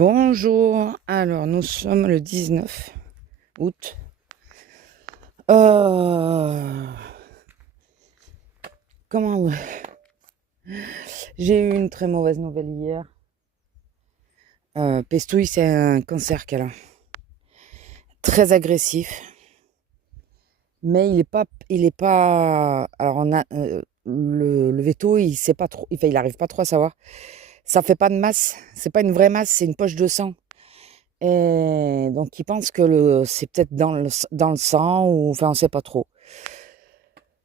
Bonjour, alors nous sommes le 19 août. Euh, Comment J'ai eu une très mauvaise nouvelle hier. Pestouille, c'est un cancer qu'elle a. Très agressif. Mais il est pas. Alors on a le veto, il sait pas trop. Enfin, il arrive pas trop à savoir. Ça fait pas de masse. C'est pas une vraie masse, c'est une poche de sang. Et donc il pense que c'est peut-être dans le sang ou enfin on sait pas trop.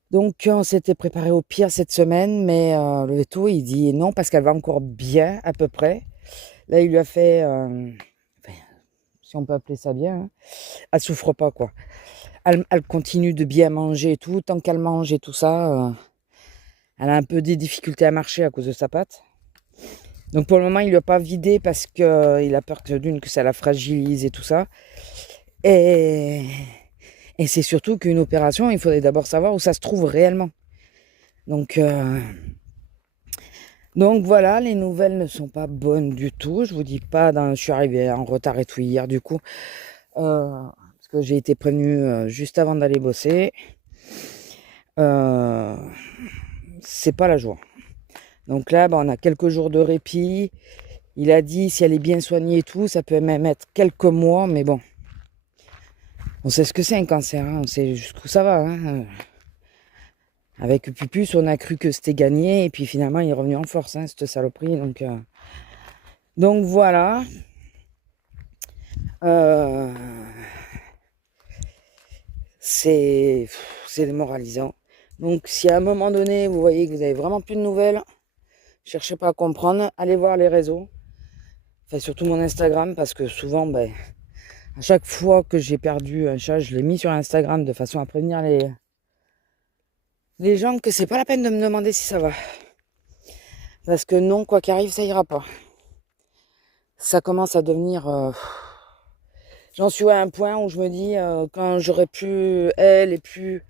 Donc on s'était préparé au pire cette semaine, mais le veto il dit non parce qu'elle va encore bien à peu près. Là il lui a fait, enfin, si on peut appeler ça bien, hein, elle souffre pas quoi. Elle continue de bien manger et tout, tant qu'elle mange et tout ça, elle a un peu des difficultés à marcher à cause de sa patte. Donc pour le moment il lui a pas vidé parce que il a peur que ça la fragilise et tout ça. Et, et c'est surtout qu'une opération, il faudrait d'abord savoir où ça se trouve réellement. Donc, donc voilà, les nouvelles ne sont pas bonnes du tout. Je vous dis pas, je suis arrivée en retard et tout hier du coup, parce que j'ai été prévenue juste avant d'aller bosser. Euh, c'est pas la joie. Donc là, on a quelques jours de répit. Il a dit si elle est bien soignée et tout, ça peut même être quelques mois, mais bon. On sait ce que c'est un cancer, hein, on sait jusqu'où ça va. Hein. Avec Pupus, on a cru que c'était gagné, et puis finalement, il est revenu en force, hein, cette saloperie. Donc voilà. Euh, c'est démoralisant. Donc si à un moment donné, vous voyez que vous avez vraiment plus de nouvelles, cherchez pas à comprendre, allez voir les réseaux. Enfin, surtout mon Instagram, parce que souvent, à chaque fois que j'ai perdu un chat, je l'ai mis sur Instagram de façon à prévenir les gens que c'est pas la peine de me demander si ça va. Parce que non, quoi qu'arrive, ça ira pas. Ça commence à devenir... J'en suis à un point où je me dis, quand j'aurai plus elle et plus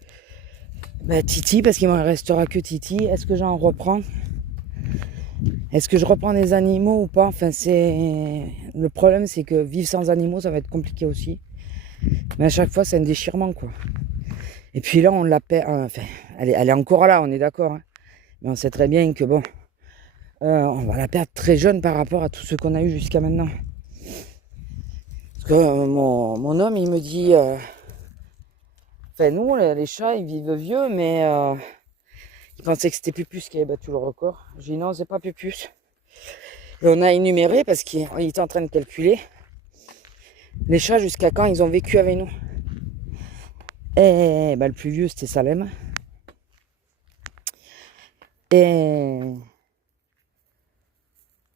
Titi, parce qu'il ne me restera que Titi, est-ce que j'en reprends? Est-ce que je reprends des animaux ou pas? Enfin, le problème, c'est que vivre sans animaux, ça va être compliqué aussi. Mais à chaque fois, c'est un déchirement, quoi. Et puis là, on la perd. Enfin, elle est encore là, on est d'accord. Hein. Mais on sait très bien que bon, on va la perdre très jeune par rapport à tout ce qu'on a eu jusqu'à maintenant. Parce que mon homme, il me dit, enfin nous, les chats, ils vivent vieux, mais il pensait que c'était Pupus qui avait battu le record. J'ai dit non, c'est pas Pupus. Et on a énuméré parce qu'il était en train de calculer les chats jusqu'à quand ils ont vécu avec nous. Et le plus vieux, c'était Salem. Et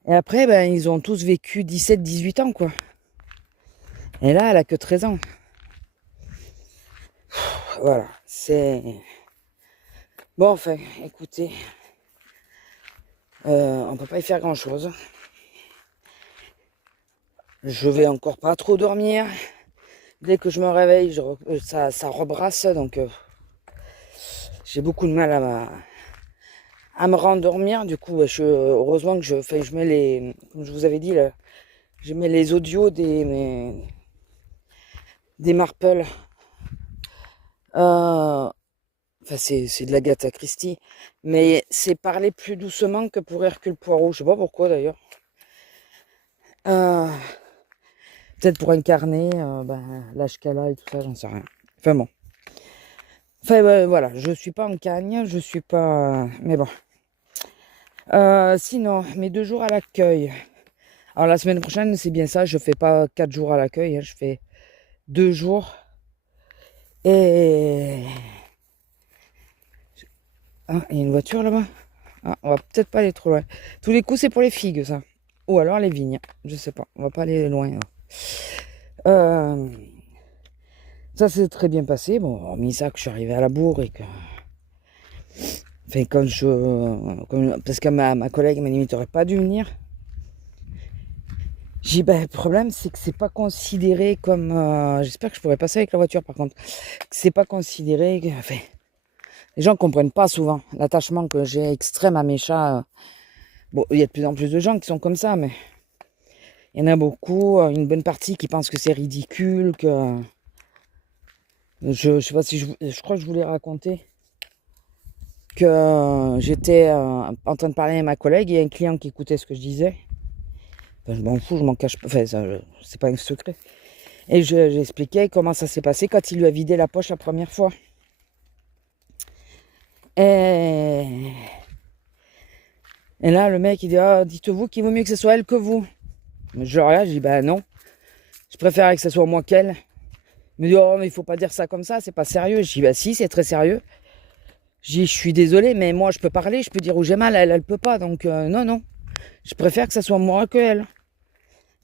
après, ils ont tous vécu 17-18 ans, quoi. Et là, elle a que 13 ans. Voilà, c'est... Bon, enfin, écoutez, on peut pas y faire grand-chose. Je vais encore pas trop dormir. Dès que je me réveille, ça rebrasse, donc j'ai beaucoup de mal à me rendormir. Du coup, heureusement que je mets comme je vous avais dit, là, je mets les audios des Marple. Enfin, c'est de l'Agatha Christie, mais c'est parler plus doucement que pour Hercule Poirot. Je sais pas pourquoi d'ailleurs. Peut-être pour incarner l'âge qu'elle a et tout ça, j'en sais rien. Enfin bon. Enfin voilà, je suis pas en Cagne, je suis pas... Mais bon. Sinon, mes 2 jours à l'accueil. Alors la semaine prochaine, c'est bien ça, je fais pas 4 jours à l'accueil, hein, je fais 2 jours. Et... Ah, il y a une voiture là-bas. Ah, on va peut-être pas aller trop loin. Tous les coups, c'est pour les figues, ça. Ou alors les vignes. Je sais pas, on va pas aller loin. Ça s'est très bien passé. Bon, hormis ça, que je suis arrivé à la bourre et que... Enfin, parce que ma collègue m'a dit, tu n'aurais pas dû venir. J'ai dit, le problème, c'est que c'est pas considéré comme... J'espère que je pourrais passer avec la voiture, par contre. C'est pas considéré... Enfin, les gens comprennent pas souvent l'attachement que j'ai extrême à mes chats. Bon, il y a de plus en plus de gens qui sont comme ça, mais Il y en a beaucoup, une bonne partie qui pense que c'est ridicule, que... Je sais pas si je crois que je voulais raconter que j'étais en train de parler à ma collègue et un client qui écoutait ce que je disais. Enfin, je m'en fous, je m'en cache pas, enfin, c'est pas un secret. Et j'expliquais comment ça s'est passé quand il lui a vidé la poche la première fois. Et, et là, le mec, il dit, ah, dites-vous qu'il vaut mieux que ce soit elle que vous. Mais je regarde, je dis, bah non, je préfère que ce soit moi qu'elle. Il me dit, oh, mais il faut pas dire ça comme ça, c'est pas sérieux. Je dis, bah si, c'est très sérieux. Je dis, je suis désolé, mais moi, je peux parler, je peux dire où j'ai mal, elle peut pas. Donc, non, non. Je préfère que ça soit moi que elle.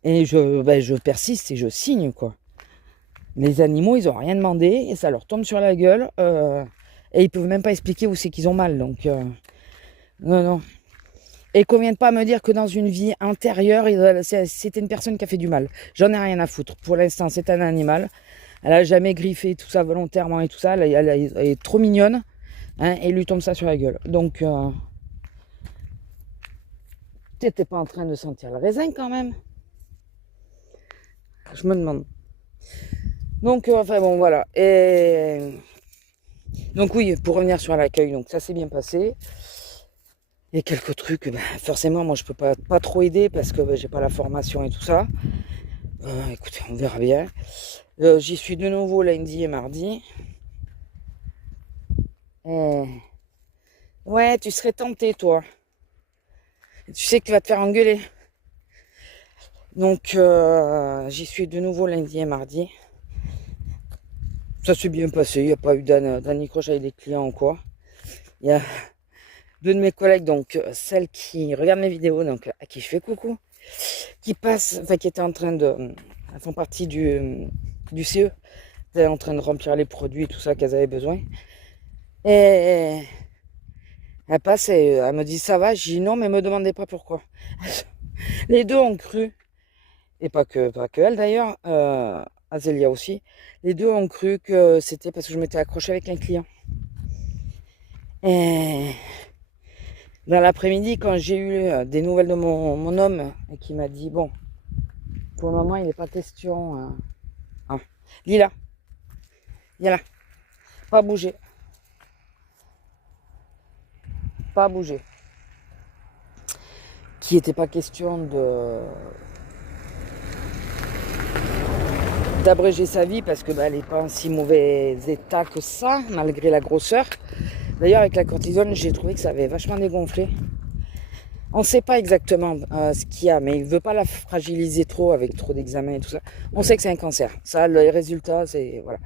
Et je persiste et je signe, quoi. Les animaux, ils ont rien demandé et ça leur tombe sur la gueule. Et ils peuvent même pas expliquer où c'est qu'ils ont mal. Donc, non, non. Et qu'on vienne pas me dire que dans une vie antérieure, c'était une personne qui a fait du mal. J'en ai rien à foutre. Pour l'instant, c'est un animal. Elle a jamais griffé tout ça volontairement et tout ça. Elle est trop mignonne. Hein, et il lui tombe ça sur la gueule. Donc, t'étais pas en train de sentir le raisin quand même? Je me demande. Donc, enfin bon, voilà. Et donc oui, pour revenir sur l'accueil, donc ça s'est bien passé. Il y a quelques trucs, ben, forcément, moi je peux pas trop aider parce que ben, j'ai pas la formation et tout ça. Écoutez, on verra bien. J'y suis de nouveau lundi et mardi. Et... Ouais, tu serais tenté, toi. Tu sais que tu vas te faire engueuler. Donc, j'y suis de nouveau lundi et mardi. Ça s'est bien passé, il n'y a pas eu d'anicroche avec des clients ou quoi. Il y a deux de mes collègues, donc celle qui regarde mes vidéos, donc à qui je fais coucou, qui passe, enfin qui était en train de, elles font partie du CE, elles étaient en train de remplir les produits et tout ça qu'elles avaient besoin. Et elle passe et elle me dit ça va, je dis non mais me demandez pas pourquoi. Les deux ont cru, et pas que elle d'ailleurs, Azélia aussi, les deux ont cru que c'était parce que je m'étais accrochée avec un client. Et dans l'après-midi, quand j'ai eu des nouvelles de mon homme, et qui m'a dit, bon, pour le moment, il n'est pas question... Ah, Lila, viens là, pas bouger, pas bouger. Qui n'était pas question d'abréger sa vie, parce que elle n'est pas en si mauvais état que ça, malgré la grosseur. D'ailleurs, avec la cortisone, j'ai trouvé que ça avait vachement dégonflé. On ne sait pas exactement ce qu'il y a, mais il ne veut pas la fragiliser trop avec trop d'examens et tout ça. On sait que c'est un cancer. Ça, les résultats, c'est... Voilà.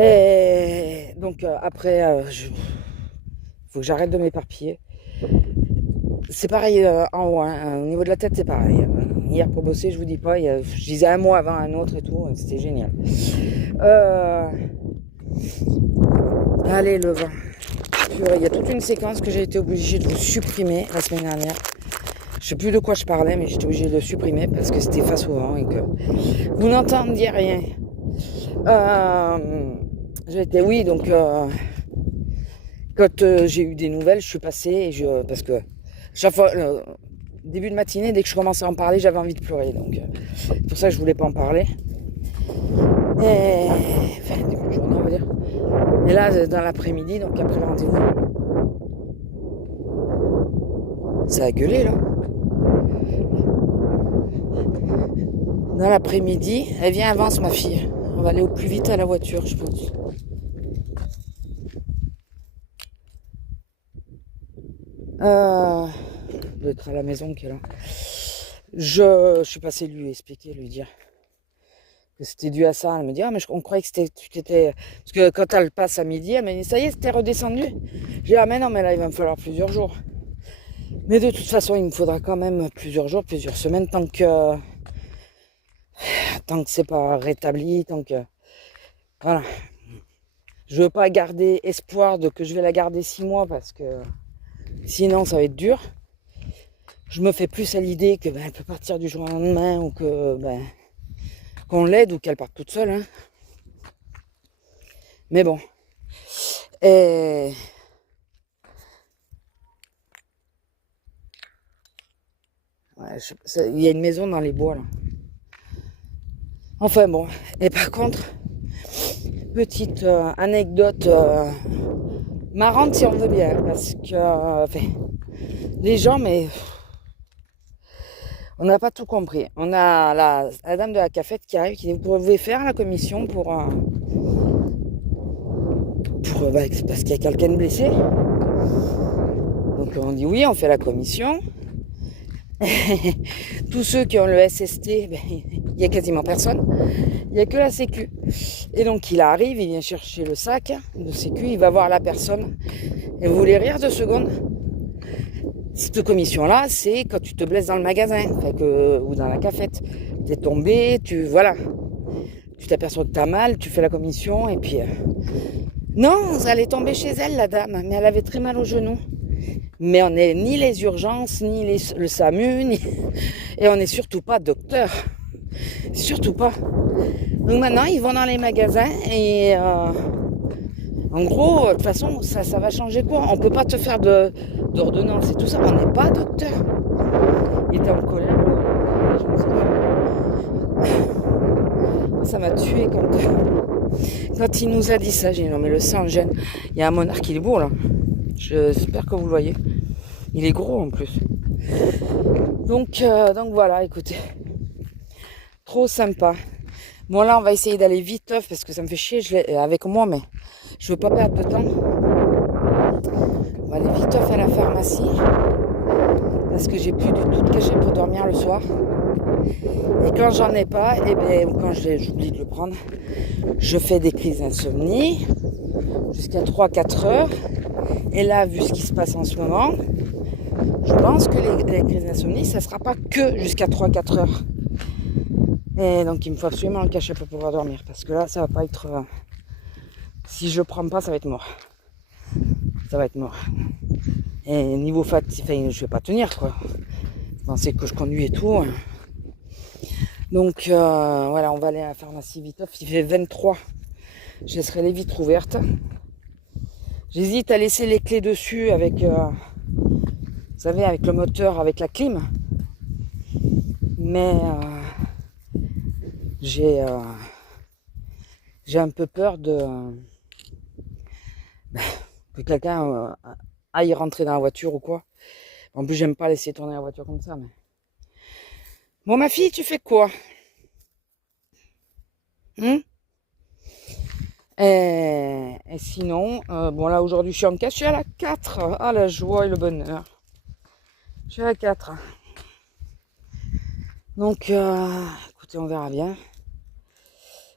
Et donc, après, il faut que j'arrête de m'éparpiller. C'est pareil en haut, hein. Au niveau de la tête, c'est pareil. Hier, pour bosser, je vous dis pas, je disais un mot avant un autre et tout. C'était génial. Allez, le vent. Il y a toute une séquence que j'ai été obligée de vous supprimer la semaine dernière. Je sais plus de quoi je parlais, mais j'étais obligée de le supprimer parce que c'était face au vent et que vous n'entendiez rien. J'étais, oui, donc quand j'ai eu des nouvelles, je suis passée parce que chaque fois, début de matinée, dès que je commençais à en parler, j'avais envie de pleurer. Donc c'est pour ça que je voulais pas en parler. Et enfin, début de journée, on va dire. Et là, dans l'après-midi, donc après le rendez-vous, ça a gueulé là. Dans l'après-midi, elle vient, avance ma fille. On va aller au plus vite à la voiture, je pense. Elle doit être à la maison qui est là. Je suis passé lui expliquer, lui dire que c'était dû à ça. Elle me dit, ah, mais on croyait que tu t'étais... Parce que quand elle passe à midi, elle me dit, ça y est, c'était redescendu. J'ai dit, ah, mais non, mais là, il va me falloir plusieurs jours. Mais de toute façon, il me faudra quand même plusieurs jours, plusieurs semaines, tant que c'est pas rétabli, tant que... Voilà. Je veux pas garder espoir de que je vais la garder 6 mois parce que sinon, ça va être dur. Je me fais plus à l'idée que elle peut partir du jour au lendemain ou que qu'on l'aide ou qu'elle parte toute seule. Hein. Mais bon. Et... Ouais, Il y a une maison dans les bois là. Enfin bon. Et par contre, petite anecdote marrante si on veut bien, parce que les gens, mais on n'a pas tout compris. On a la dame de la cafette qui arrive, qui dit vous pouvez faire la commission pour parce qu'il y a quelqu'un de blessé. Donc on dit oui, on fait la commission. Tous ceux qui ont le SST, il n'y a quasiment personne. Il n'y a que la Sécu. Et donc il arrive, il vient chercher le sac de Sécu, il va voir la personne. Et vous voulez rire 2 secondes? Cette commission-là, c'est quand tu te blesses dans le magasin, ou dans la cafette. Tu es tombé, tu t'aperçois que tu as mal, tu fais la commission, et puis... Non, elle est tombée chez elle, la dame, mais elle avait très mal au genou. Mais on n'est ni les urgences, ni le SAMU, et on n'est surtout pas docteur. Surtout pas. Donc maintenant, ils vont dans les magasins et en gros, de toute façon, ça va changer quoi? On peut pas te faire d'ordonnance et tout ça. On n'est pas docteur. Il était en colère. Ça m'a tué quand il nous a dit ça. J'ai dit non mais le sang gêne. Il y a un monarque, il est beau là. J'espère que vous le voyez. Il est gros en plus. Donc voilà, écoutez. Trop sympa. Bon là, on va essayer d'aller vite parce que ça me fait chier avec moi, mais je veux pas perdre de temps. On va aller vite à la pharmacie parce que j'ai plus du tout de cachet pour dormir le soir. Et quand j'en ai pas, et quand j'oublie de le prendre, je fais des crises d'insomnie jusqu'à 3-4 heures. Et là, vu ce qui se passe en ce moment, je pense que les crises d'insomnie, ça sera pas que jusqu'à 3-4 heures. Et donc il me faut absolument le cachet pour pouvoir dormir. Parce que là, ça va pas être... si je prends pas, ça va être mort. Ça va être mort. Et niveau fatigue, je vais pas tenir quoi. Vous pensez que je conduis et tout. Donc voilà, on va aller à la pharmacie Viteuf. Il fait 23. Je laisserai les vitres ouvertes. J'hésite à laisser les clés dessus avec... vous savez, avec le moteur, avec la clim. Mais... j'ai un peu peur que quelqu'un aille rentrer dans la voiture ou quoi. En plus, j'aime pas laisser tourner la voiture comme ça. Mais... Bon, ma fille, tu fais quoi? Et sinon, bon là, aujourd'hui, je suis en 4. Je suis à la 4. Ah, la joie et le bonheur. Je suis à la 4. Donc, écoutez, on verra bien.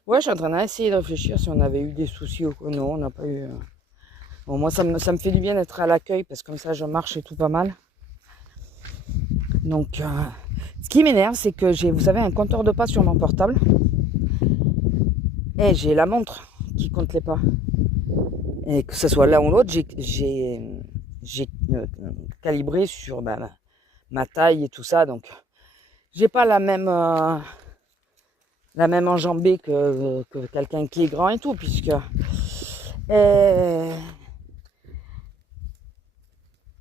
Ouais, je suis en train d'essayer de réfléchir si on avait eu des soucis ou quoi. Non, on n'a pas eu... Bon, moi, ça me fait du bien d'être à l'accueil parce que comme ça, je marche et tout pas mal. Donc, ce qui m'énerve, c'est que j'ai, vous savez, un compteur de pas sur mon portable. Et j'ai la montre qui compte les pas. Et que ce soit l'un ou l'autre, j'ai calibré sur ma taille et tout ça. Donc, j'ai pas la même enjambée que quelqu'un qui est grand et tout, puisque...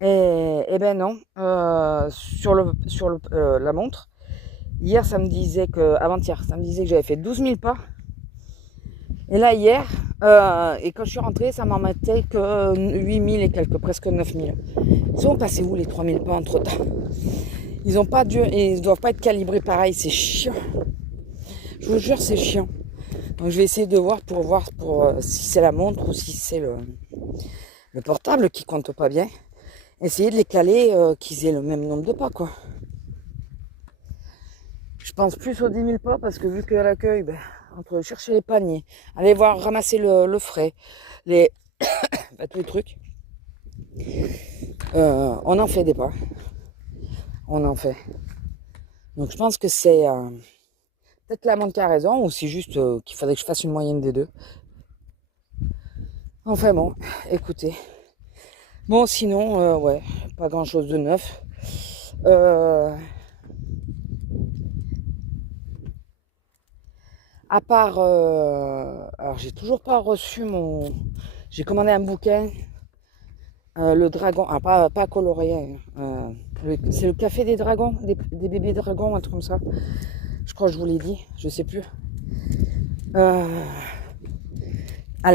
Et ben non, sur la montre, hier ça me disait que, avant-hier, ça me disait que j'avais fait 12 000 pas. Et là hier, et quand je suis rentrée, ça m'en mettait que 8 000 et quelques, presque 9 000. Ils sont passés où les 3 000 pas entre temps? Ils doivent pas être calibrés pareil, c'est chiant. Je vous jure, c'est chiant. Donc je vais essayer de voir pour si c'est la montre ou si c'est le portable qui compte pas bien. Essayer de les caler, qu'ils aient le même nombre de pas, quoi. Je pense plus aux 10 000 pas parce que vu qu'à l'accueil, entre chercher les paniers, aller voir ramasser le frais, tous les trucs, on en fait des pas. On en fait. Donc je pense que c'est peut-être la montre qui a raison ou c'est juste qu'il faudrait que je fasse une moyenne des deux. Enfin bon, écoutez. Bon, sinon, ouais, pas grand-chose de neuf. À part... alors, j'ai toujours pas reçu mon... J'ai commandé un bouquin, le dragon... Ah, pas coloré, C'est le café des dragons, des bébés dragons, un truc comme ça. Je crois que je vous l'ai dit, je sais plus. Elle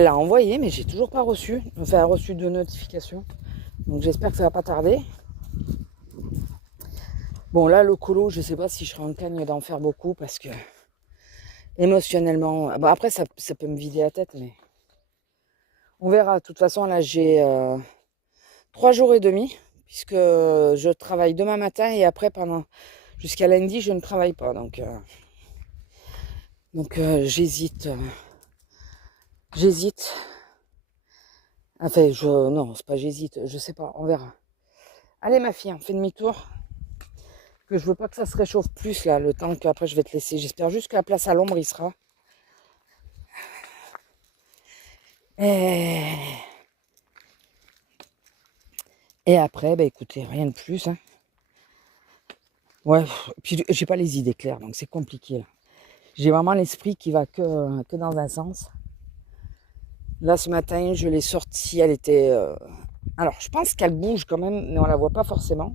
l'a envoyé, mais j'ai toujours pas reçu. Enfin, reçu de notification. Donc j'espère que ça va pas tarder. Bon, là, le colo, je sais pas si je serai en cagne d'en faire beaucoup parce que émotionnellement. Bon, après, ça peut me vider la tête, mais on verra. De toute façon, là, j'ai 3 jours et demi, puisque je travaille demain matin et après, jusqu'à lundi, je ne travaille pas. Donc j'hésite. Enfin, non, c'est pas j'hésite, je sais pas, on verra. Allez, ma fille, on fait demi-tour. Que je veux pas que ça se réchauffe plus, là, le temps qu'après je vais te laisser. J'espère juste que la place à l'ombre, il sera. Et après, bah écoutez, rien de plus. Hein. Ouais, puis j'ai pas les idées claires, donc c'est compliqué, là. J'ai vraiment l'esprit qui va que dans un sens. Là, ce matin, je l'ai sortie, elle était... Alors, je pense qu'elle bouge quand même, mais on la voit pas forcément.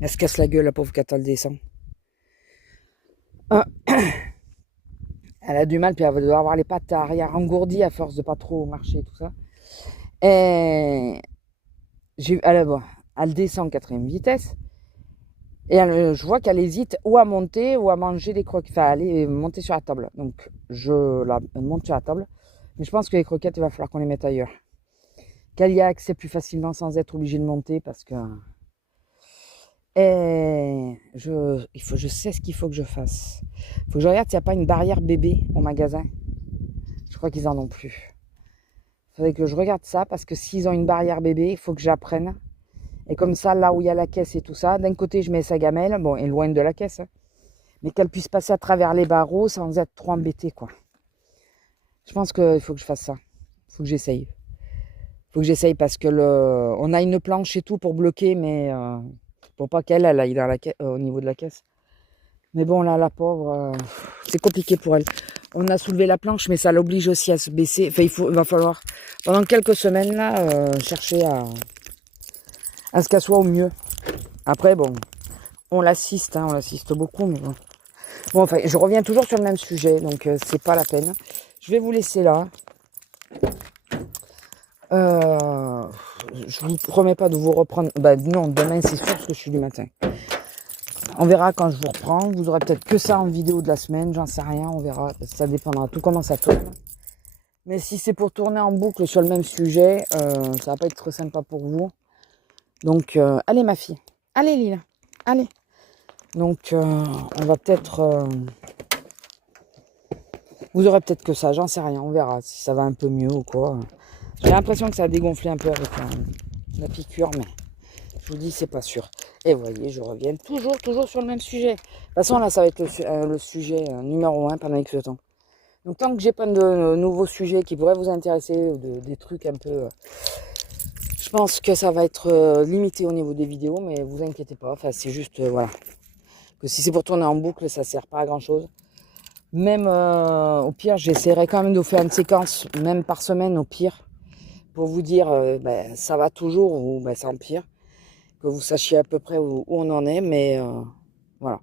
Elle se casse la gueule, la pauvre, quand elle descend. Elle a du mal, puis elle doit avoir les pattes arrière engourdies à force de pas trop marcher, tout ça. Et elle descend en 4e vitesse. Et je vois qu'elle hésite ou à monter ou à manger des croquettes. Enfin, aller monter sur la table. Donc, je la monte sur la table. Mais je pense que les croquettes, il va falloir qu'on les mette ailleurs. Qu'elle y a accès plus facilement sans être obligée de monter parce que... Et je sais ce qu'il faut que je fasse. Il faut que je regarde s'il n'y a pas une barrière bébé au magasin. Je crois qu'ils en ont plus. Il faudrait que je regarde ça parce que s'ils ont une barrière bébé, il faut que j'apprenne. Et comme ça, là où il y a la caisse et tout ça, d'un côté, je mets sa gamelle, bon, et loin de la caisse, hein, mais qu'elle puisse passer à travers les barreaux sans être trop embêtée, quoi. Je pense qu'il faut que je fasse ça. Il faut que j'essaye. Il faut que j'essaye parce que on a une planche et tout pour bloquer, mais pour pas qu'elle aille dans au niveau de la caisse. Mais bon, là, la pauvre, c'est compliqué pour elle. On a soulevé la planche, mais ça l'oblige aussi à se baisser. Enfin, il va falloir, pendant quelques semaines, là, chercher à ce qu'elle soit au mieux. Après, bon, on l'assiste beaucoup, mais bon. Bon, enfin, je reviens toujours sur le même sujet, donc c'est pas la peine. Je vais vous laisser là. Je vous promets pas de vous reprendre. Bah non, demain c'est sûr parce que je suis du matin. On verra quand je vous reprends. Vous aurez peut-être que ça en vidéo de la semaine, j'en sais rien, on verra. Ça dépendra tout comment ça tourne. Mais si c'est pour tourner en boucle sur le même sujet, ça va pas être trop sympa pour vous. Donc, allez ma fille. Allez Lila. Allez. Donc, on va peut-être... vous aurez peut-être que ça, j'en sais rien. On verra si ça va un peu mieux ou quoi. J'ai l'impression que ça a dégonflé un peu avec la piqûre, mais je vous dis, c'est pas sûr. Et vous voyez, je reviens toujours sur le même sujet. De toute façon, là, ça va être le sujet numéro 1 pendant X temps. Donc, tant que j'ai pas de nouveaux sujets qui pourraient vous intéresser, ou des trucs un peu... je pense que ça va être limité au niveau des vidéos, mais vous inquiétez pas. Enfin, c'est juste, voilà. Que si c'est pour tourner en boucle, ça sert pas à grand-chose. Même, au pire, j'essaierai quand même de vous faire une séquence, même par semaine, au pire. Pour vous dire, ça va toujours ou ça empire. Que vous sachiez à peu près où on en est, mais voilà.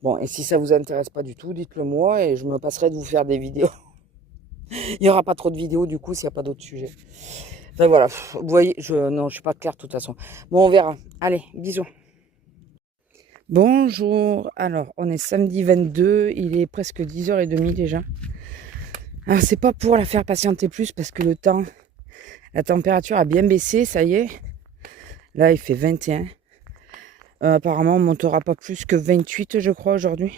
Bon, et si ça vous intéresse pas du tout, dites-le moi et je me passerai de vous faire des vidéos. Il n'y aura pas trop de vidéos du coup s'il n'y a pas d'autres sujets. Enfin voilà, vous voyez, non, je suis pas claire de toute façon. Bon, on verra. Allez, bisous. Bonjour, alors on est samedi 22, il est presque 10h30 déjà. Alors c'est pas pour la faire patienter plus parce que la température a bien baissé, ça y est. Là il fait 21. Apparemment on montera pas plus que 28 je crois aujourd'hui.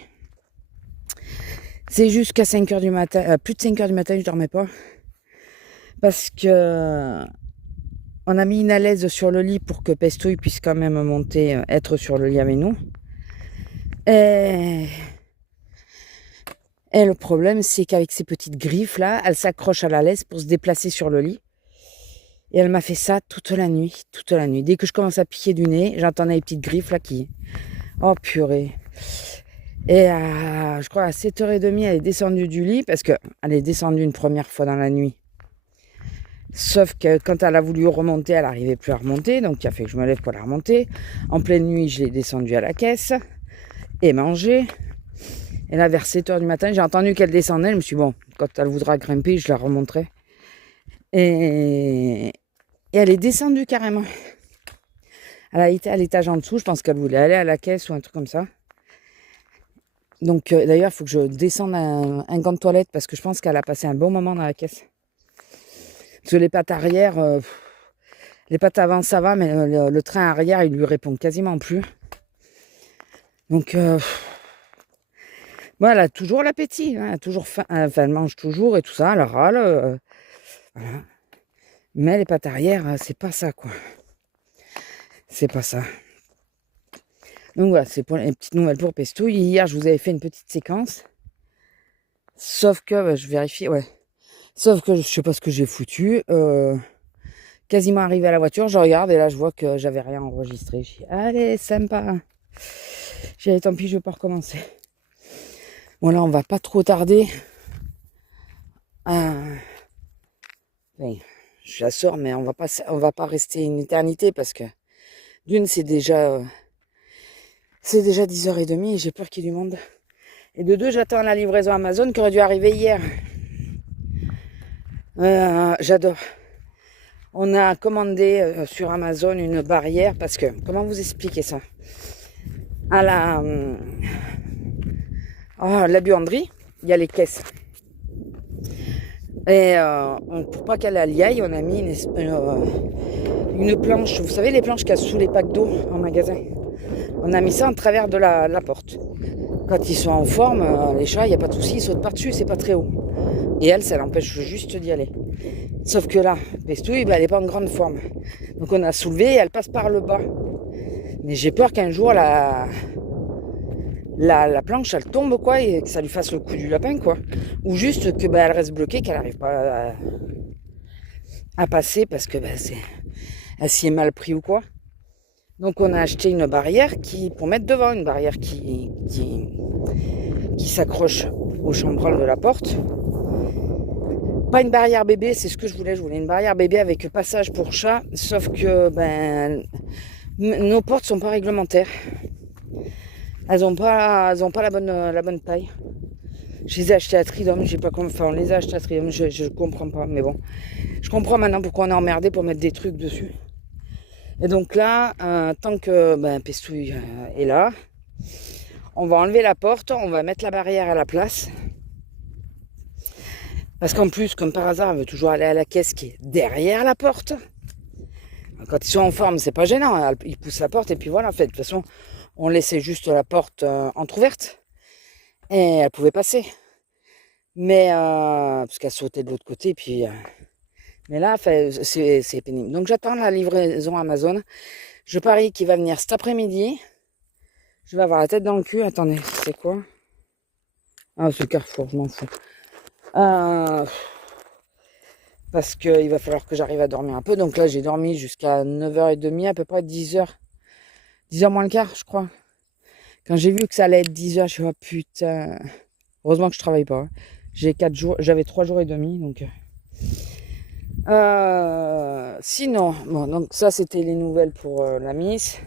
C'est jusqu'à 5h du matin, plus de 5h du matin je dormais pas. Parce que on a mis une alaise sur le lit pour que Pestouille puisse quand même monter, être sur le lit avec nous. Et le problème, c'est qu'avec ces petites griffes là, elle s'accroche à la laisse pour se déplacer sur le lit. Et elle m'a fait ça toute la nuit. Dès que je commence à piquer du nez, j'entendais les petites griffes là qui... Oh purée. Et je crois à 7h30, elle est descendue du lit parce qu'elle est descendue une première fois dans la nuit. Sauf que quand elle a voulu remonter, elle n'arrivait plus à remonter, donc il a fait que je me lève pour la remonter. En pleine nuit, je l'ai descendue à la caisse et mangé. Et là, vers 7h du matin, j'ai entendu qu'elle descendait. Je me suis dit, bon, quand elle voudra grimper, je la remonterai. Et elle est descendue carrément. Elle a été à l'étage en dessous, je pense qu'elle voulait aller à la caisse ou un truc comme ça. Donc d'ailleurs, il faut que je descende un gant de toilette parce que je pense qu'elle a passé un bon moment dans la caisse. Parce que les pattes arrière, les pattes avant ça va, mais le train arrière, il lui répond quasiment plus. Donc bon, elle a toujours l'appétit, hein, elle a toujours faim, enfin, elle mange toujours et tout ça, elle râle. Voilà. Mais les pattes arrière, c'est pas ça, quoi. C'est pas ça. Donc voilà, c'est pour les petites nouvelles pour Pestouille. Hier, je vous avais fait une petite séquence. Sauf que, je vérifie, ouais. Sauf que je sais pas ce que j'ai foutu. Quasiment arrivé à la voiture, je regarde et là, je vois que j'avais rien enregistré. Je dis, allez, sympa. J'ai dit, tant pis, je vais pas recommencer. Bon, là, on va pas trop tarder. Oui, je la sors, mais on va pas rester une éternité parce que d'une, c'est déjà 10h30 et j'ai peur qu'il y ait du monde. Et de deux, j'attends la livraison Amazon qui aurait dû arriver hier. J'adore. On a commandé sur Amazon une barrière parce que, comment vous expliquer ça? À la buanderie, il y a les caisses. Et pour pas qu'elle y aille, on a mis une planche. Vous savez, les planches qu'il y a sous les packs d'eau en magasin. On a mis ça en travers de la porte. Quand ils sont en forme, les chats, il n'y a pas de souci, ils sautent par-dessus, c'est pas très haut. Et elle, ça l'empêche juste d'y aller. Sauf que là, Pestouille, elle n'est pas en grande forme. Donc on a soulevé et elle passe par le bas. Mais j'ai peur qu'un jour, la planche, elle tombe, quoi, et que ça lui fasse le coup du lapin, quoi. Ou juste que elle reste bloquée, qu'elle n'arrive pas à passer parce que elle s'y est mal pris ou quoi. Donc on a acheté une barrière pour mettre devant, une barrière qui s'accroche au chambranle de la porte. Pas une barrière bébé, c'est ce que je voulais une barrière bébé avec passage pour chat, sauf que nos portes sont pas réglementaires. Elles ont pas la bonne taille. Je les ai achetées à Tridom, on les a achetées à Tridom, je comprends pas, mais bon. Je comprends maintenant pourquoi on est emmerdé pour mettre des trucs dessus. Et donc là, tant que Pestouille est là, on va enlever la porte, on va mettre la barrière à la place. Parce qu'en plus, comme par hasard, elle veut toujours aller à la caisse qui est derrière la porte. Quand ils sont en forme, c'est pas gênant, ils poussent la porte et puis voilà, en fait, de toute façon, on laissait juste la porte entrouverte et elle pouvait passer. Mais, parce qu'elle sautait de l'autre côté, puis... mais là, c'est pénible. Donc j'attends la livraison Amazon. Je parie qu'il va venir cet après-midi. Je vais avoir la tête dans le cul. Attendez, c'est quoi? Ah, c'est Carrefour, je m'en fous. Parce qu'il va falloir que j'arrive à dormir un peu. Donc là, j'ai dormi jusqu'à 9h30, à peu près 10h. 10h moins le quart, je crois. Quand j'ai vu que ça allait être 10h, je suis dit, oh putain. Heureusement que je travaille pas. Hein. J'avais 3 jours et demi, donc... sinon, bon, donc ça c'était les nouvelles pour la Miss.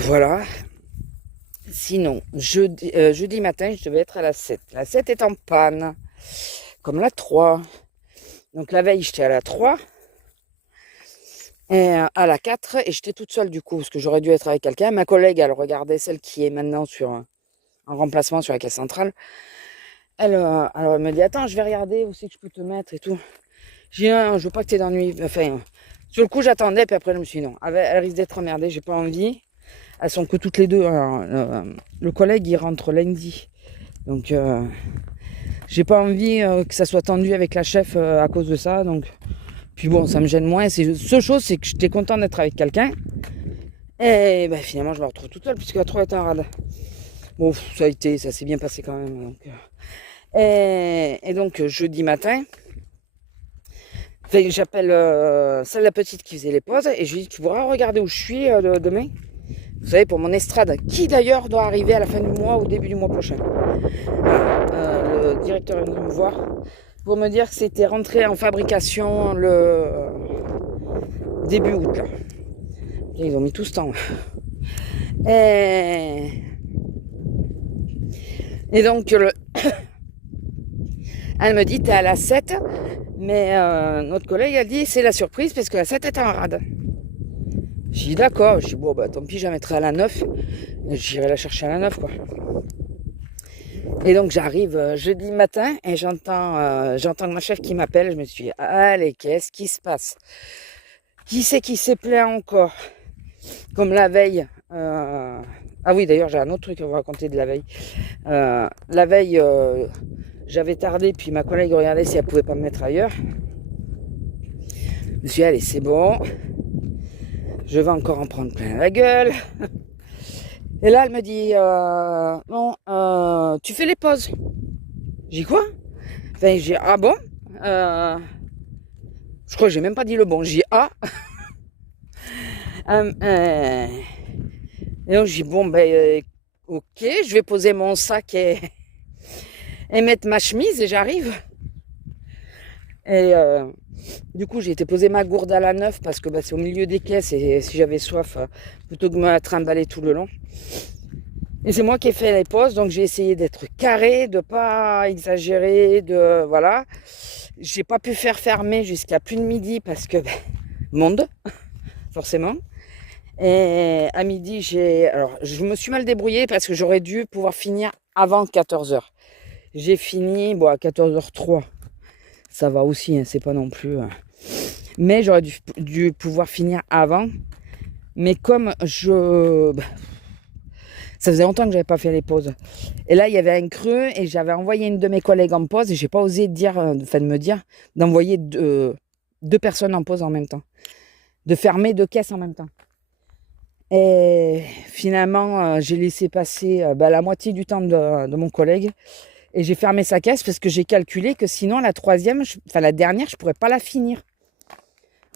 Voilà. Sinon, jeudi matin, je devais être à la 7. La 7 est en panne, comme la 3. Donc la veille, j'étais à la 3. Et à la 4, et j'étais toute seule du coup, parce que j'aurais dû être avec quelqu'un. Ma collègue, elle regardait celle qui est maintenant en remplacement sur la caisse centrale. Alors elle me dit, attends, je vais regarder où c'est que je peux te mettre et tout. J'ai dit, non, je veux pas que tu aies d'ennui. Enfin, sur le coup, j'attendais, puis après, je me suis dit, non, elle risque d'être emmerdée, j'ai pas envie. Elles sont que toutes les deux. Alors, le collègue, il rentre lundi. Donc, j'ai pas envie que ça soit tendu avec la chef à cause de ça. Donc, puis bon, ça me gêne moins. Seule chose, c'est que j'étais content d'être avec quelqu'un. Et finalement, je me retrouve toute seule, puisque la 3 est en rade. Bon, ça s'est bien passé quand même. Donc, et donc, jeudi matin, j'appelle celle la petite qui faisait les pauses et je lui dis, tu pourras regarder où je suis demain, vous savez, pour mon estrade, qui d'ailleurs doit arriver à la fin du mois ou au début du mois prochain. Le directeur est venu me voir pour me dire que c'était rentré en fabrication le début août. Là. Ils ont mis tout ce temps. Et donc, elle me dit, t'es à la 7, mais notre collègue a dit, c'est la surprise parce que la 7 est en rade. J'ai dit, d'accord. J'ai dit, bon, bah tant pis, je la mettrai à la 9. J'irai la chercher à la 9, quoi. Et donc, j'arrive jeudi matin et j'entends ma chef qui m'appelle. Je me suis dit, allez, qu'est-ce qui se passe? Qui c'est qui s'est plaint encore? Comme la veille. Ah oui, d'ailleurs, j'ai un autre truc à vous raconter de la veille. La veille, j'avais tardé, puis ma collègue regardait si elle pouvait pas me mettre ailleurs. Je me suis dit, allez, c'est bon. Je vais encore en prendre plein la gueule. Et là, elle me dit, non, tu fais les pauses. J'ai dit, quoi? Enfin, j'ai dit, ah bon? Je crois que j'ai même pas dit le bon. J'ai dit, ah. Et donc, j'ai dit, bon, ben, ok, je vais poser mon sac et mettre ma chemise et j'arrive. Et du coup, j'ai été poser ma gourde à la 9 parce que c'est au milieu des caisses et si j'avais soif, plutôt que de me trimballer tout le long. Et c'est moi qui ai fait les pauses, donc j'ai essayé d'être carré, de pas exagérer, de voilà. J'ai pas pu faire fermer jusqu'à plus de midi parce que monde, forcément. Et à midi, je me suis mal débrouillée parce que j'aurais dû pouvoir finir avant 14h. J'ai fini à 14h03. Ça va aussi, hein, c'est pas non plus. Mais j'aurais dû pouvoir finir avant. Mais comme ça faisait longtemps que j'avais pas fait les pauses. Et là, il y avait un creux et j'avais envoyé une de mes collègues en pause et j'ai pas osé d'envoyer deux personnes en pause en même temps. De fermer 2 caisses en même temps. Et finalement, j'ai laissé passer la moitié du temps de mon collègue. Et j'ai fermé sa caisse parce que j'ai calculé que sinon, la dernière, je pourrais pas la finir.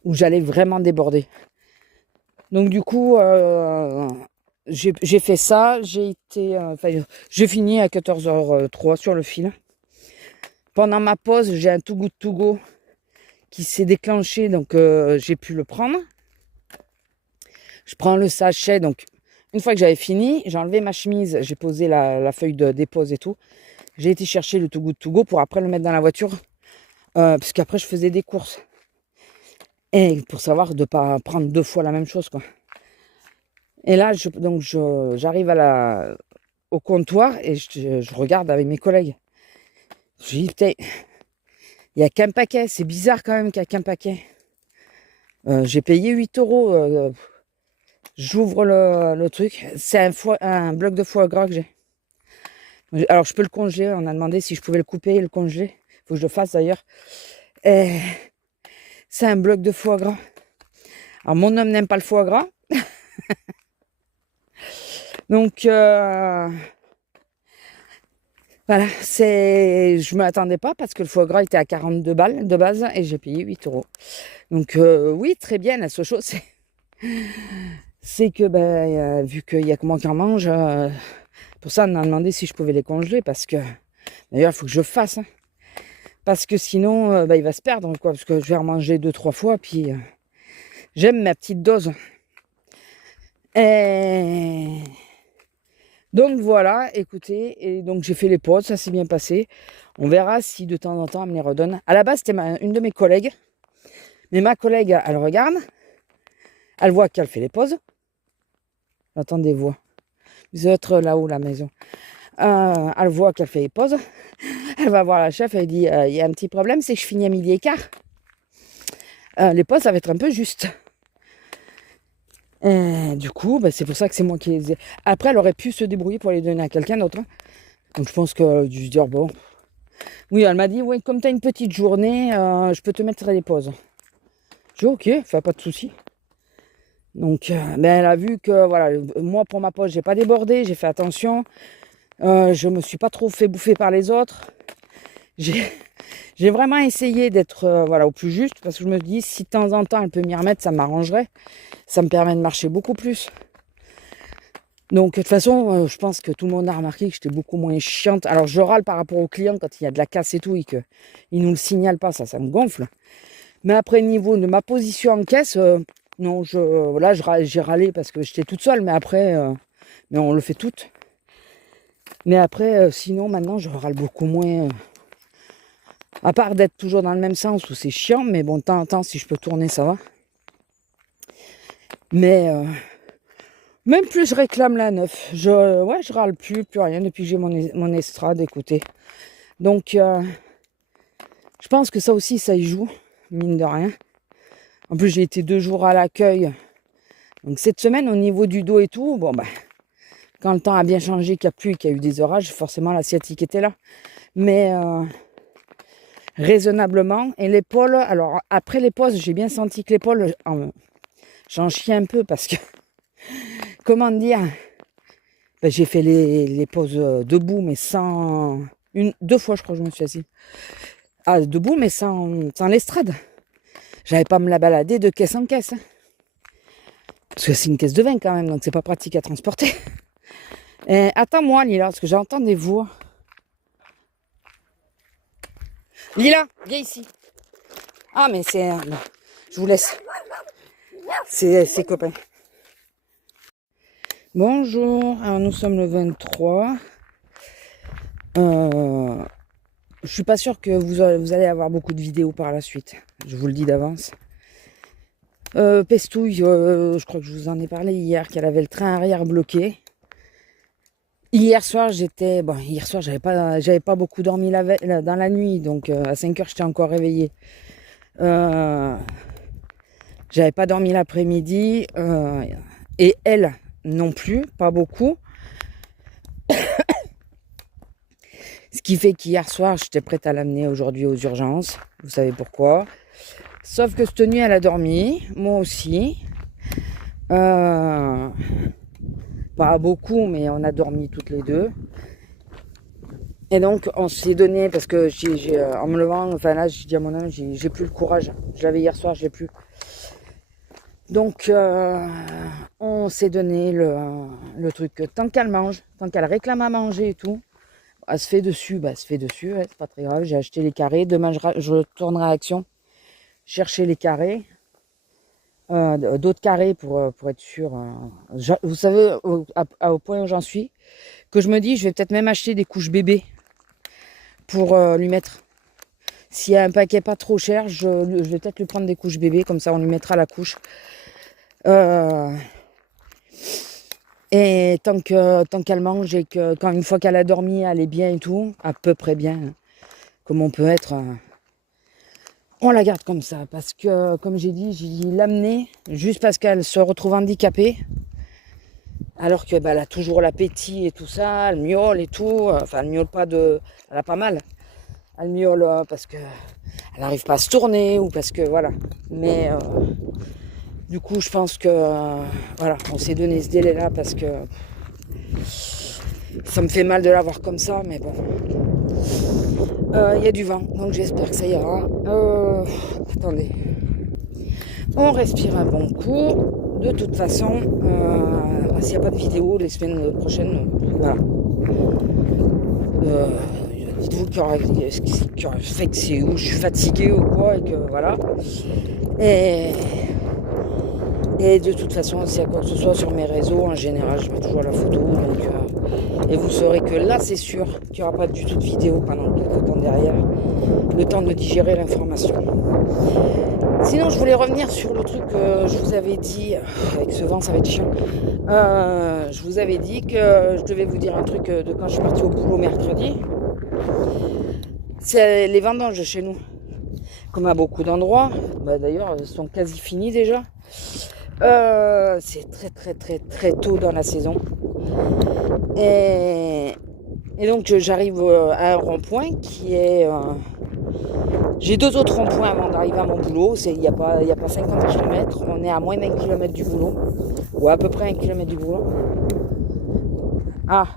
Ou j'allais vraiment déborder. Donc du coup, j'ai fait ça. J'ai fini à 14h03 sur le fil. Pendant ma pause, j'ai un Too Good To Go qui s'est déclenché. Donc j'ai pu le prendre. Je prends le sachet. Donc une fois que j'avais fini, j'ai enlevé ma chemise. J'ai posé la feuille de dépose et tout. J'ai été chercher le Too Good To Go pour après le mettre dans la voiture. Parce qu'après, je faisais des courses. Et pour savoir de ne pas prendre 2 fois la même chose, quoi. Et là, j'arrive au comptoir et je regarde avec mes collègues. Je dis, putain, il n'y a qu'un paquet. C'est bizarre quand même qu'il n'y a qu'un paquet. J'ai payé 8€. J'ouvre le truc. C'est un bloc de foie gras que j'ai. Alors, je peux le congeler. On a demandé si je pouvais le couper et le congeler. Il faut que je le fasse d'ailleurs. Et c'est un bloc de foie gras. Alors, mon homme n'aime pas le foie gras. Donc, voilà. Je ne m'attendais pas parce que le foie gras était à 42 balles de base et j'ai payé 8€. Donc, oui, très bien. La seule chose, c'est que, vu qu'il n'y a que moi qui en mange, pour ça, on a demandé si je pouvais les congeler parce que, d'ailleurs, il faut que je fasse. Hein, parce que sinon, il va se perdre, quoi. Parce que je vais en manger 2-3 fois, puis j'aime ma petite dose. Et donc voilà, écoutez, et donc j'ai fait les pauses, ça s'est bien passé. On verra si de temps en temps elle me les redonne. À la base, c'était une de mes collègues. Mais ma collègue, elle regarde, elle voit qu'elle fait les pauses. Attendez, voix. Vous allez être là-haut, la maison. Elle voit qu'elle fait les pauses. Elle va voir la chef, elle dit, il y a un petit problème, c'est que je finis à 12h15. Les pauses, ça va être un peu juste. Et du coup, c'est pour ça que c'est moi qui les ai. Après, elle aurait pu se débrouiller pour les donner à quelqu'un d'autre. Hein. Donc je pense qu'elle a dû se dire, bon. Oui, elle m'a dit, oui, comme tu as une petite journée, je peux te mettre les pauses. J'ai dit, ok, pas de souci. Donc, elle a vu que, voilà, moi, pour ma pause, j'ai pas débordé, j'ai fait attention. Je me suis pas trop fait bouffer par les autres. J'ai vraiment essayé d'être au plus juste parce que je me dis si de temps en temps elle peut m'y remettre, ça m'arrangerait. Ça me permet de marcher beaucoup plus. Donc, de toute façon, je pense que tout le monde a remarqué que j'étais beaucoup moins chiante. Alors, je râle par rapport aux clients quand il y a de la casse et tout et qu'ils ne nous le signalent pas, ça me gonfle. Mais après, au niveau de ma position en caisse, non, là, j'ai râlé parce que j'étais toute seule, mais après, mais on le fait toutes. Mais après, sinon, maintenant, je râle beaucoup moins. À part d'être toujours dans le même sens où c'est chiant, mais bon, de temps en temps, si je peux tourner, ça va. Mais même plus je réclame la neuf. Je râle plus rien depuis que j'ai mon estrade, écoutez. Donc, je pense que ça aussi, ça y joue, mine de rien. En plus, j'ai été 2 jours à l'accueil. Donc, cette semaine, au niveau du dos et tout, bon, quand le temps a bien changé, qu'il n'y a plu et qu'il y a eu des orages, forcément, la sciatique était là. Mais raisonnablement. Et l'épaule, alors, après les pauses, j'ai bien senti que l'épaule, j'en chie un peu parce que, comment dire, j'ai fait les pauses debout, mais sans... 2 fois, je crois que je me suis assise. Ah, debout, mais sans l'estrade. J'avais pas à me la balader de caisse en caisse. Hein. Parce que c'est une caisse de vin quand même, donc c'est pas pratique à transporter. Attends-moi, Lila, parce que j'entends des voix. Lila, viens ici. Ah, mais c'est... je vous laisse. C'est ses copains. Bonjour, alors nous sommes le 23. Je suis pas sûre que vous allez avoir beaucoup de vidéos par la suite. Je vous le dis d'avance. Pestouille, je crois que je vous en ai parlé hier, qu'elle avait le train arrière bloqué. Hier soir, j'avais pas beaucoup dormi dans la nuit, donc à 5 heures, j'étais encore réveillée. J'avais pas dormi l'après-midi, et elle non plus, pas beaucoup. Ce qui fait qu'hier soir, j'étais prête à l'amener aujourd'hui aux urgences. Vous savez pourquoi. Sauf que cette nuit, elle a dormi. Moi aussi. Pas beaucoup, mais on a dormi toutes les deux. Et donc, on s'est donné, parce que en me levant, enfin là, j'ai dit à mon homme, j'ai plus le courage. Je l'avais hier soir, je l'ai plus. Donc, on s'est donné le truc que tant qu'elle mange, tant qu'elle réclame à manger et tout, elle se fait dessus, elle se fait dessus, ouais, c'est pas très grave. J'ai acheté les carrés. Demain, je retournerai à Action chercher les carrés, d'autres carrés pour être sûr. Vous savez, au point où j'en suis, que je me dis, je vais peut-être même acheter des couches bébés pour lui mettre. S'il y a un paquet pas trop cher, je vais peut-être lui prendre des couches bébés, comme ça on lui mettra la couche. Et tant qu'elle mange et que quand une fois qu'elle a dormi, elle est bien et tout, à peu près bien, comme on peut être, on la garde comme ça. Parce que, comme j'ai dit, l'amener juste parce qu'elle se retrouve handicapée, alors que elle a toujours l'appétit et tout ça, elle miaule et tout. Enfin, elle miaule pas elle a pas mal. Elle miaule parce que elle n'arrive pas à se tourner ou parce que voilà. Mais du coup, je pense que voilà, on s'est donné ce délai-là parce que ça me fait mal de l'avoir comme ça, mais bon. Il y a du vent, donc j'espère que ça ira. Attendez. On respire un bon coup. De toute façon, s'il n'y a pas de vidéo les semaines prochaines, voilà. Dites-vous qu'il y aura fait que c'est où je suis fatiguée ou quoi, et que voilà. Et de toute façon, s'il y a quoi que ce soit sur mes réseaux, en général, je mets toujours la photo. Donc, et vous saurez que là, c'est sûr qu'il n'y aura pas du tout de vidéo pendant quelques temps derrière. Le temps de digérer l'information. Sinon, je voulais revenir sur le truc que je vous avais dit. Avec ce vent, ça va être chiant. Je vous avais dit que je devais vous dire un truc de quand je suis partie au boulot mercredi. C'est les vendanges chez nous. Comme à beaucoup d'endroits. D'ailleurs, elles sont quasi finies déjà. C'est très très très très tôt dans la saison. Et donc j'arrive à un rond-point qui est... j'ai 2 autres ronds-points avant d'arriver à mon boulot. Il n'y a pas 50 km. On est à moins d'1 kilomètre du boulot. Ou à peu près 1 kilomètre du boulot. Ah.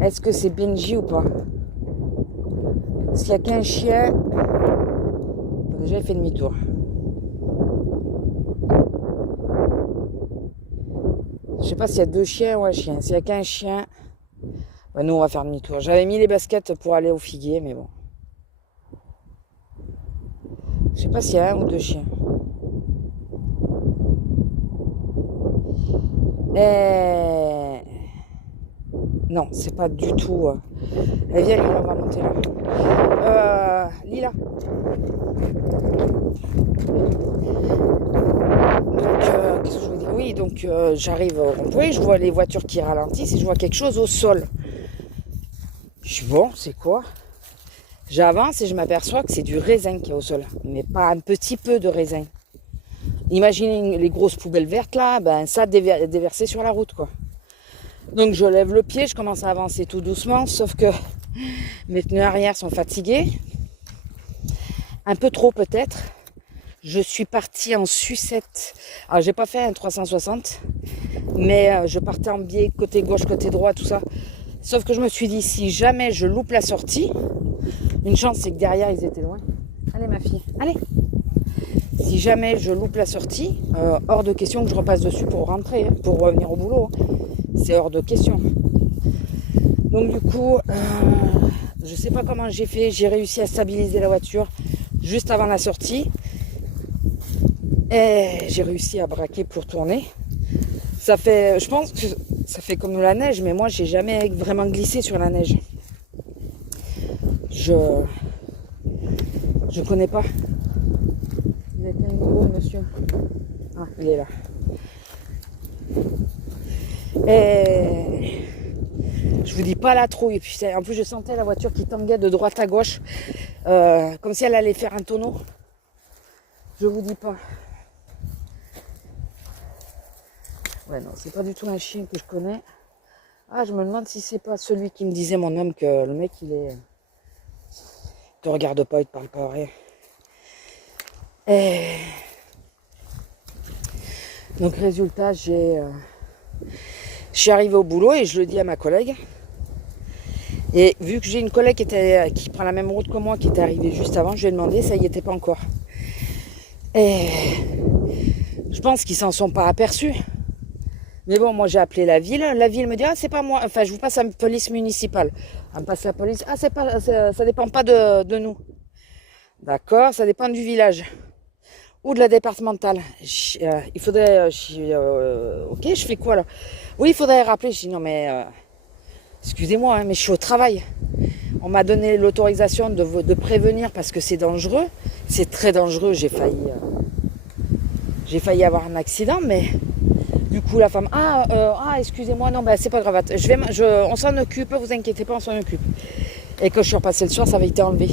Est-ce que c'est Benji ou pas? S'il n'y a qu'un chien... Déjà, il fait demi-tour. Je sais pas s'il y a 2 chiens ou un chien. S'il y a qu'un chien, bah nous on va faire demi-tour. J'avais mis les baskets pour aller au figuier, mais bon. Je sais pas s'il y a 1 ou 2 chiens. Non, c'est pas du tout. Eh, viens, Lila, on va monter là. Lila. Donc, qu'est-ce que je veux dire? Oui, donc j'arrive au rond-point, je vois les voitures qui ralentissent et je vois quelque chose au sol. Je suis bon, c'est quoi? J'avance et je m'aperçois que c'est du raisin qui est au sol, mais pas un petit peu de raisin. Imaginez les grosses poubelles vertes là, ben ça déversé sur la route quoi. Donc je lève le pied, je commence à avancer tout doucement, sauf que mes pneus arrière sont fatigués. Un peu trop peut-être. Je suis partie en sucette. Alors j'ai pas fait un 360, mais je partais en biais côté gauche, côté droit, tout ça. Sauf que je me suis dit, si jamais je loupe la sortie, une chance c'est que derrière ils étaient loin. Allez ma fille, allez. Si jamais je loupe la sortie, hors de question que je repasse dessus pour rentrer, pour revenir au boulot. C'est hors de question. Donc du coup, je sais pas comment j'ai fait, j'ai réussi à stabiliser la voiture juste avant la sortie. Et j'ai réussi à braquer pour tourner. Ça fait, je pense que ça fait comme la neige, mais moi j'ai jamais vraiment glissé sur la neige. Je connais pas. Il a quel niveau, monsieur? Ah, il est là. Et je vous dis pas la trouille. Puis en plus, je sentais la voiture qui tanguait de droite à gauche, comme si elle allait faire un tonneau. Je vous dis pas. Ouais, non, c'est pas du tout un chien que je connais. Ah, je me demande si c'est pas celui qui me disait mon homme que le mec il te regarde pas, il te parle pas rien. Et donc résultat, je suis arrivée au boulot et je le dis à ma collègue. Et vu que j'ai une collègue qui prend la même route que moi, qui était arrivée juste avant, je lui ai demandé, ça y était pas encore. Et je pense qu'ils s'en sont pas aperçus. Mais bon, moi j'ai appelé la ville me dit, ah c'est pas moi, enfin je vous passe la police municipale. Elle me passe la police, ah ça dépend pas de nous. D'accord, ça dépend du village. Ou de la départementale. Il faudrait, ok, je fais quoi là? Oui, il faudrait rappeler. Je dis non mais, excusez-moi, hein, mais je suis au travail. On m'a donné l'autorisation de prévenir parce que c'est dangereux. C'est très dangereux, j'ai failli avoir un accident, mais du coup la femme, excusez-moi, non, c'est pas grave, on s'en occupe, vous inquiétez pas, on s'en occupe. Et quand je suis repassée le soir, ça avait été enlevé.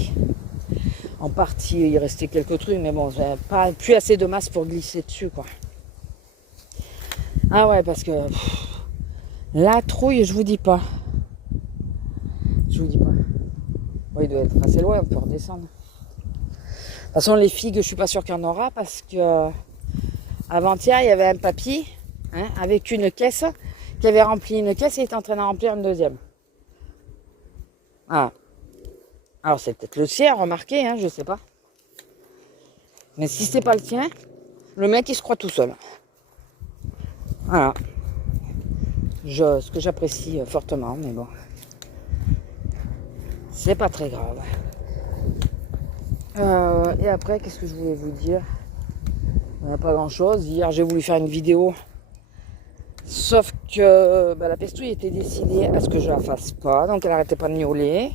En partie, il restait quelques trucs, mais bon, plus assez de masse pour glisser dessus, quoi. Ah ouais, parce que la trouille, je vous dis pas. Je vous dis pas. Bon, il doit être assez loin, on peut redescendre. De toute façon, les figues, je suis pas sûre qu'il y en aura, parce que avant-hier, il y avait un papy, avec une caisse, qui avait rempli une caisse et il était en train de remplir une deuxième. Ah. Alors c'est peut-être le sien, remarquez, je sais pas. Mais si c'est pas le tien, le mec il se croit tout seul. Voilà. Ce que j'apprécie fortement, mais bon. C'est pas très grave. Et après, qu'est-ce que je voulais vous dire? Pas grand chose. Hier j'ai voulu faire une vidéo. Sauf que la pestouille était décidée à ce que je la fasse pas. Donc elle arrêtait pas de miauler.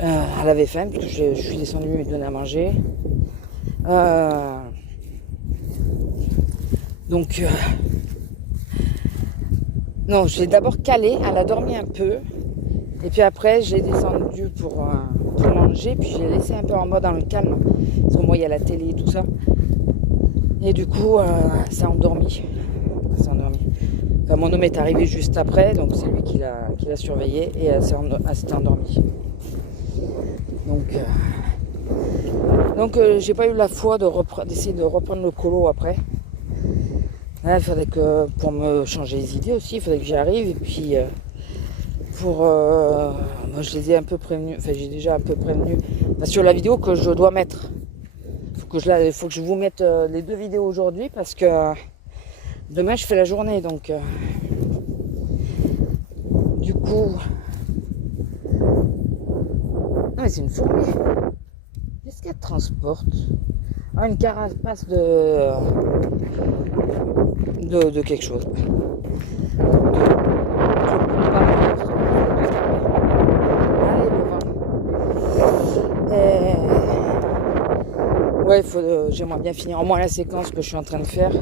Elle avait faim parce que je suis descendue lui donner à manger. Non, je l'ai d'abord calée, elle a dormi un peu. Et puis après, j'ai descendu pour manger. Puis j'ai laissé un peu en bas dans le calme. Parce que moi, il y a la télé et tout ça. Et du coup, elle s'est endormie. Enfin, mon homme est arrivé juste après. Donc c'est lui qui l'a surveillée. Et elle s'était endormie. Donc j'ai pas eu la foi d'essayer de reprendre le colo après. Là, il faudrait que, pour me changer les idées aussi, il faudrait que j'y arrive. Et puis, moi je les ai un peu prévenus, enfin j'ai déjà un peu prévenu, sur la vidéo que je dois mettre. Il faut que je vous mette les 2 vidéos aujourd'hui parce que Demain, je fais la journée, donc du coup... Non, mais c'est une fourmi. Qu'est-ce qu'elle transporte? Ah, une carapace de quelque chose. Allez, le vent. Ouais, j'aimerais bien finir au moins la séquence que je suis en train de faire.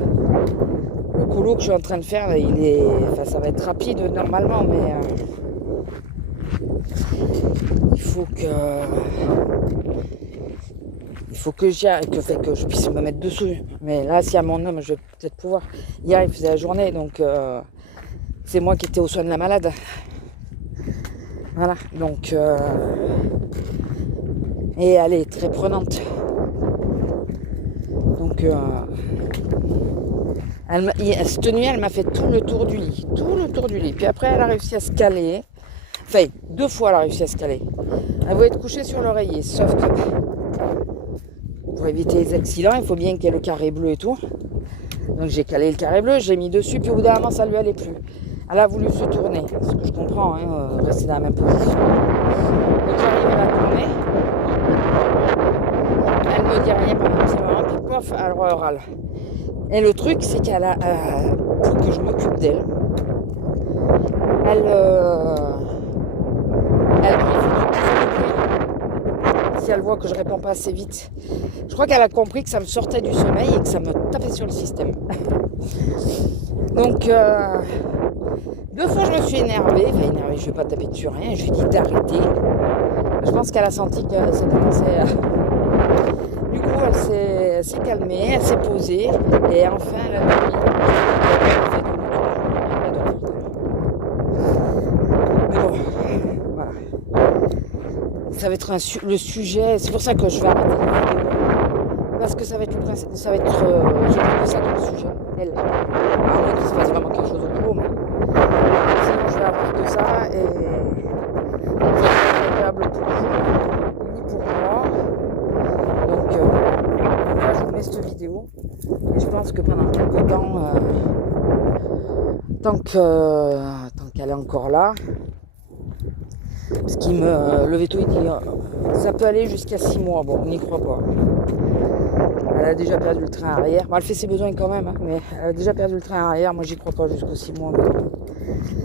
Le colo que je suis en train de faire, ça va être rapide normalement, mais il faut que que je puisse me mettre dessus. Mais là, si à mon homme, je vais peut-être pouvoir. Hier, il faisait la journée, donc c'est moi qui étais aux soins de la malade. Voilà, donc et elle est très prenante. Donc cette nuit, elle m'a fait tout le tour du lit. Puis après, elle a réussi à se caler. Enfin, 2 fois, elle a réussi à se caler. Elle voulait être couchée sur l'oreiller, sauf que pour éviter les accidents, il faut bien qu'il y ait le carré bleu et tout. Donc j'ai calé le carré bleu, j'ai mis dessus, puis au bout d'un moment, ça lui allait plus. Elle a voulu se tourner, ce que je comprends, rester dans la même position. Donc j'arrive à la tourner. Elle me dit rien pendant un petit moment, puis pof, elle râle. Et le truc, c'est qu'elle a, pour que je m'occupe d'elle, elle si elle voit que je réponds pas assez vite. Je crois qu'elle a compris que ça me sortait du sommeil et que ça me tapait sur le système. Donc 2 fois je me suis énervée, je vais pas taper dessus rien, je lui ai dit d'arrêter. Je pense qu'elle a senti que ça commençait à... Du coup elle s'est calmée, elle s'est posée et enfin elle a dormi. Mais bon, voilà. Ça va être le sujet, c'est pour ça que je vais arrêter la vidéo. Parce que ça va être j'ai pris ça comme sujet, elle. À moins qu'il se passe vraiment quelque chose au boulot, mais sinon je vais avoir que ça et ça va être agréable pour vous, ni pour moi. Donc là je vous mets cette vidéo et je pense que pendant quelques temps, tant qu'elle est encore là, le veto il dit ça peut aller jusqu'à 6 mois, bon on n'y croit pas. Elle a déjà perdu le train arrière. Bon, elle fait ses besoins quand même, mais elle a déjà perdu le train arrière. Moi, j'y crois pas jusqu'aux 6 mois. Mais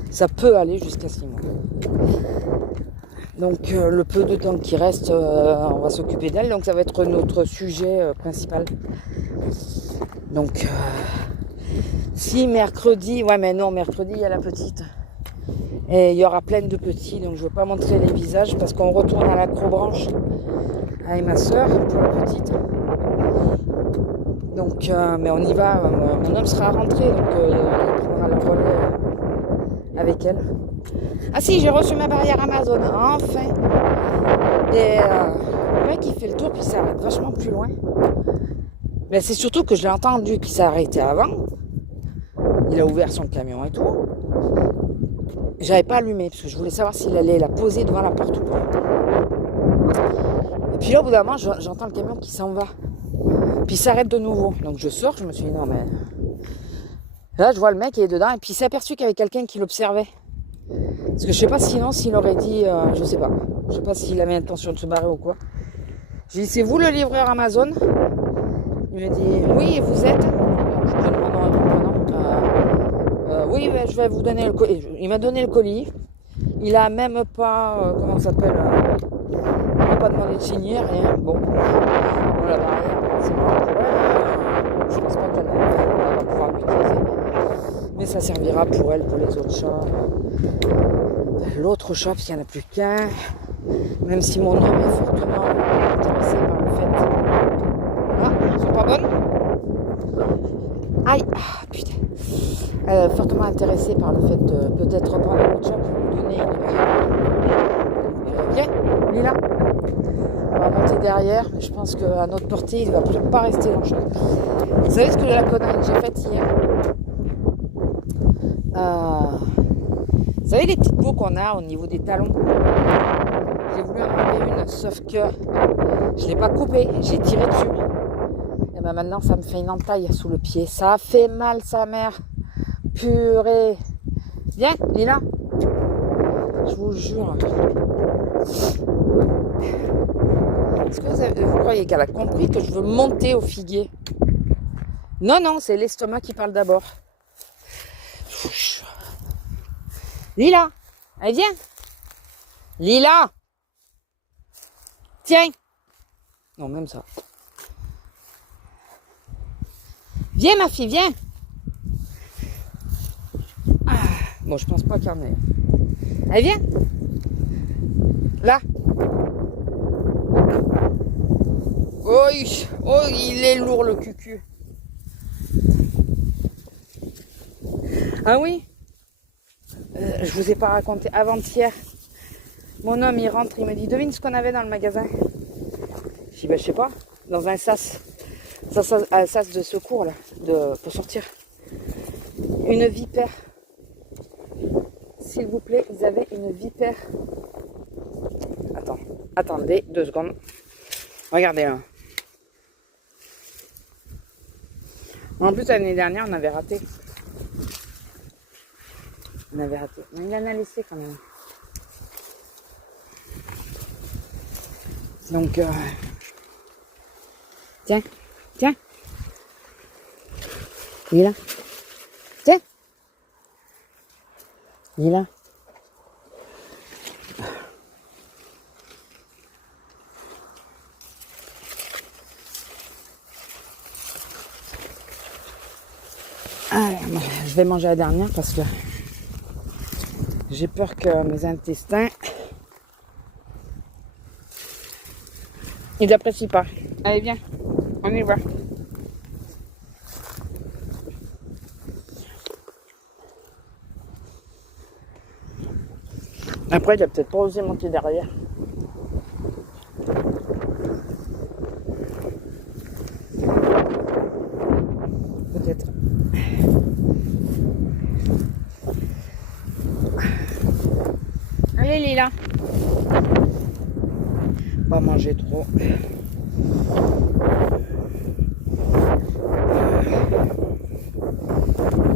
ça peut aller jusqu'à 6 mois. Donc, le peu de temps qui reste, on va s'occuper d'elle. Donc, ça va être notre sujet principal. Donc, si mercredi... Ouais, mais non, mercredi, il y a la petite. Et il y aura plein de petits. Donc, je ne veux pas montrer les visages parce qu'on retourne à l'acrobranche avec ma soeur pour la petite. Donc, mais on y va. Mon homme sera rentré, donc il prendra le relais avec elle. Ah si, j'ai reçu ma barrière Amazon, enfin. Et le mec, il fait le tour, puis il s'arrête vachement plus loin. Mais c'est surtout que je l'ai entendu qu'il s'est arrêté avant. Il a ouvert son camion et tout. J'avais pas allumé, parce que je voulais savoir s'il allait la poser devant la porte ou pas. Et puis là, au bout d'un moment, j'entends le camion qui s'en va. Puis il s'arrête de nouveau. Donc je sors, je me suis dit non mais... Là je vois le mec il est dedans et puis il s'est aperçu qu'il y avait quelqu'un qui l'observait. Parce que je sais pas sinon s'il aurait dit... je sais pas. Je sais pas s'il avait l'intention de se barrer ou quoi. J'ai dit c'est vous le livreur Amazon? Il me dit oui et vous êtes? Alors, je lui demande non. Oui je vais vous donner le colis. Il m'a donné le colis. Il a même pas... comment ça s'appelle il m'a pas demandé de signer, rien. Bon. La barrière, c'est bon pour elle. Je pense pas qu'elle va pouvoir l'utiliser. Mais ça servira pour elle, pour les autres chats. L'autre chat, parce qu'il n'y en a plus qu'un. Même si mon homme est fortement intéressé par le fait... Ah, elles sont pas bonnes? Aïe, putain. Fortement intéressé par le fait de peut-être reprendre l'autre chat pour lui donner une... Viens, Lila. On va monter derrière, mais je pense qu'à notre portée, il ne va pas rester grand-chose. Vous savez ce que la connerie que j'ai faite hier? Vous savez les petites peaux qu'on a au niveau des talons? J'ai voulu en enlever une, sauf que je ne l'ai pas coupée, j'ai tiré dessus. Et ben maintenant, ça me fait une entaille sous le pied. Ça a fait mal, sa mère. purée. Viens, Lila. Je vous jure. Est-ce que vous croyez qu'elle a compris que je veux monter au figuier? Non, non, c'est l'estomac qui parle d'abord. Lila, allez, viens. Lila. Tiens. Non, même ça. Viens, ma fille, viens. Ah, bon, je pense pas qu'il y en ait. Allez, viens. Là. Oh, il est lourd, le cucu. Ah oui, je vous ai pas raconté. Avant-hier, mon homme, il rentre, il me dit, devine ce qu'on avait dans le magasin. Je dis, ben, je sais pas, dans un sas. Un sas de secours, là, pour sortir. Une vipère. S'il vous plaît, ils avaient une vipère. Attendez 2 secondes. Regardez là. En plus, l'année dernière, on avait raté. Mais il en a laissé quand même. Donc, tiens. Il est là. Tiens. Il est là. Allez, je vais manger la dernière parce que j'ai peur que mes intestins ils n'apprécient pas. Allez, viens, on y va. Après, il a peut-être pas osé monter derrière. Peut-être. Allez, Lila. Pas manger trop.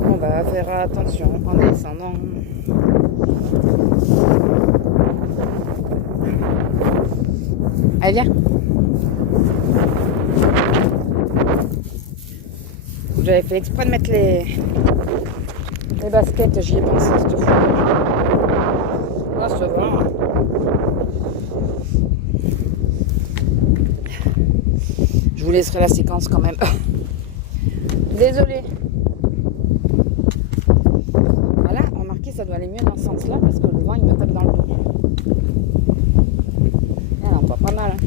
On va faire attention en descendant. Allez, viens. J'avais fait exprès de mettre les baskets, j'y ai pensé cette fois. Ah, ça va. Je vous laisserai la séquence quand même. Désolée. Voilà, remarquez, ça doit aller mieux dans ce sens-là parce que le vent, il me tape dans le dos. Ah non, pas mal. Hein.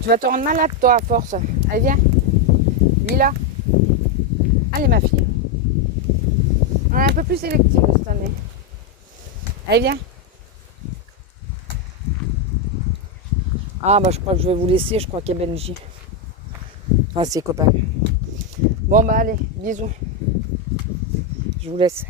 Tu vas te rendre malade, toi, à force. Allez, viens. Lila. Allez, ma fille. On est un peu plus sélective cette année. Allez, viens. Ah, bah, je crois que je vais vous laisser. Je crois qu'il y a Benji. Ah, c'est copain. Bon, bah, allez. Bisous. Je vous laisse.